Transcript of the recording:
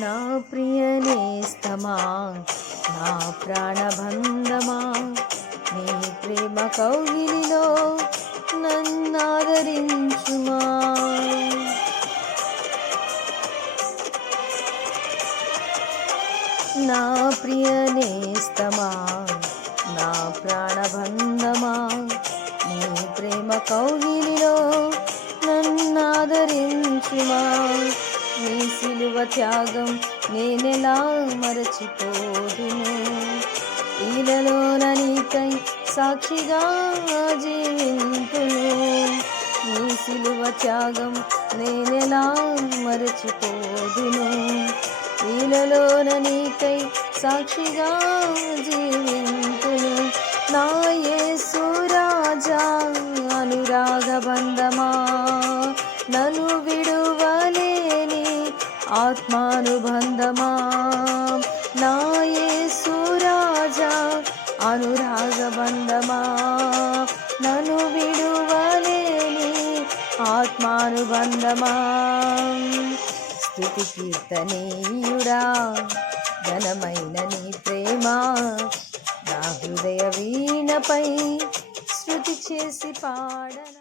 నా ప్రియనేస్తమా, నా ప్రాణబంధమా, నీ ప్రేమ కౌగిలిలో నన్నాదరించుమా. నా ప్రియనేస్తమా, నా ప్రాణబంధమా, నీ ప్రేమ కౌగిలిలో నన్నాదరించుమా. నీ సిలువ త్యాగం నేనెలా మరచిపోదును, ఈలలోన నీకై సాక్షిగా జీవింతును. నీ సిలువ త్యాగం నేనెలా మరచిపోదును, ఈలలోన నీకై సాక్షిగా జీవింతును. నా యేసు రాజా అనురాగ బంధమా, నన్ను విడువలేని ఆత్మానుబంధమా. నా యేసు రాజా అనురాగ బంధమా, నన్ను విడువలేని ఆత్మానుబంధమా. స్తుతి కీర్తనీయుడా, ఘనమైన నీ ప్రేమ నా హృదయ వీణపై శృతి చేసి పాడన.